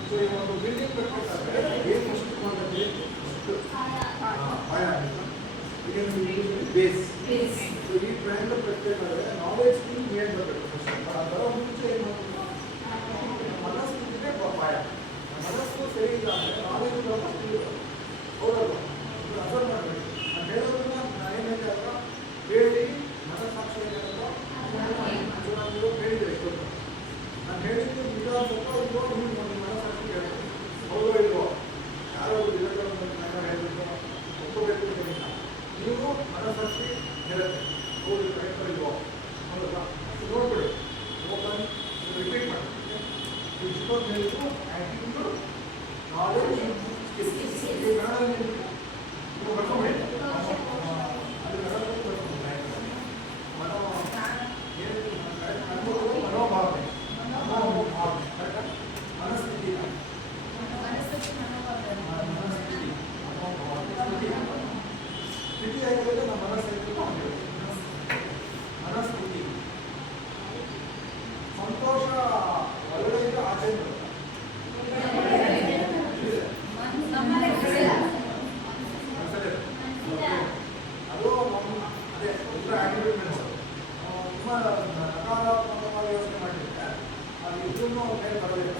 So ಈ ಒಂದು ಬಿಲ್ಡಿಂಗ್ ಕಟ್ಟಬೇಕಾದ್ರೆ ಏನು ಎಷ್ಟು ಕ್ವಾಂಟಿಟಿ ಬೇಸ್. ಸೊ ಈ ಟ್ರಯಾಂಗಲ್ ಕಟ್ಟಬೇಕಾದ್ರೆ ನಾಲೆಜ್ ಸ್ಕಿಲ್ ಮೇನ್ ಬರಬೇಕು. ಅದರ ಮುಂಚೆ ಏನು ಮಾಡಬೇಕು, ಮನಸ್ಥಿತಿನೇ ಪಾಯ. ಮನಸ್ಸು ಸರಿ ಇಲ್ಲ ಅಂದರೆ ನಾಲೆಜ್ ಬರೋದು ಸ್ಕಿಲ್ ಹೌದಲ್ಲ, ಅಸರ್ ಮಾಡಬೇಕು. ನಾನು ಹೇಳೋದನ್ನ ನಾನೇನಂತ ಹೇಳಿ ಮನಸ್ಸಾಕ್ಷಿ ಏನಾದರೂ ಹೇಳಿದೆ ಎಷ್ಟೊತ್ತು ನಾನು ಹೇಳಿದ್ದು ನಿಜ ಸ್ವಲ್ಪ ಇಲ್ವೋ, ನೀವು ಒಂದು ಮನಸ್ಸಾಕ್ಷಿ ಹೇಳಬೇಕು ಹೌದೋ ಇಲ್ವೋ. ಯಾರೋ ನಾನು ಹೇಳಬೇಕು ಒಪ್ಪಬೇಕು ಅಂತ ನೀವು ಮನಸ್ಸಾಕ್ಷಿ ಹೇಳುತ್ತೆ ಹೌದು ಕರೆಕ್ಟೋ ಇಲ್ವೋ ಹೌದಲ್ಲ. ನೋಡ್ಬಿಡಿ, ಓಪನ್ ರಿಪೀಟ್ ಮಾಡಿ. ಇಷ್ಟೊಂದು ಹೇಳಿದ್ದು ಆ್ಯಕ್ಟಿಂಗ್ ನಾಲೆಜ್ ಸ್ಕಿಲ್ ಕನ್ನಡದಲ್ಲಿ ನೀವು ಬರ್ಕೊಂಬಿಡಿ. ಅದು ಕನ್ನಡದಲ್ಲಿ ಬರ್ಕೊಂಡು ಮನೋಭಾವನೆ ಮನಸ್ಥಿತಿ ಸ್ಥಿತಿ ಆಗಿರೋದು ನಮ್ಮ ಮನಸ್ಥಿತಿ. ಮನಸ್ಥಿತಿ ಸಂತೋಷ ಒಳಗಡೆಯಿಂದ ಆಚೆ ಅದು ನಮ್ಮ ಅದೇ ಉತ್ತರ ಆಕ್ಟಿವಿಟಿ ತುಂಬ ನಕಾರಾತ್ಮಕವಾಗಿ ಯೋಚನೆ ಮಾಡಿದ್ರೆ ಅದು ಇದನ್ನು ಮೇಲೆ ಬರೋದಿಲ್ಲ.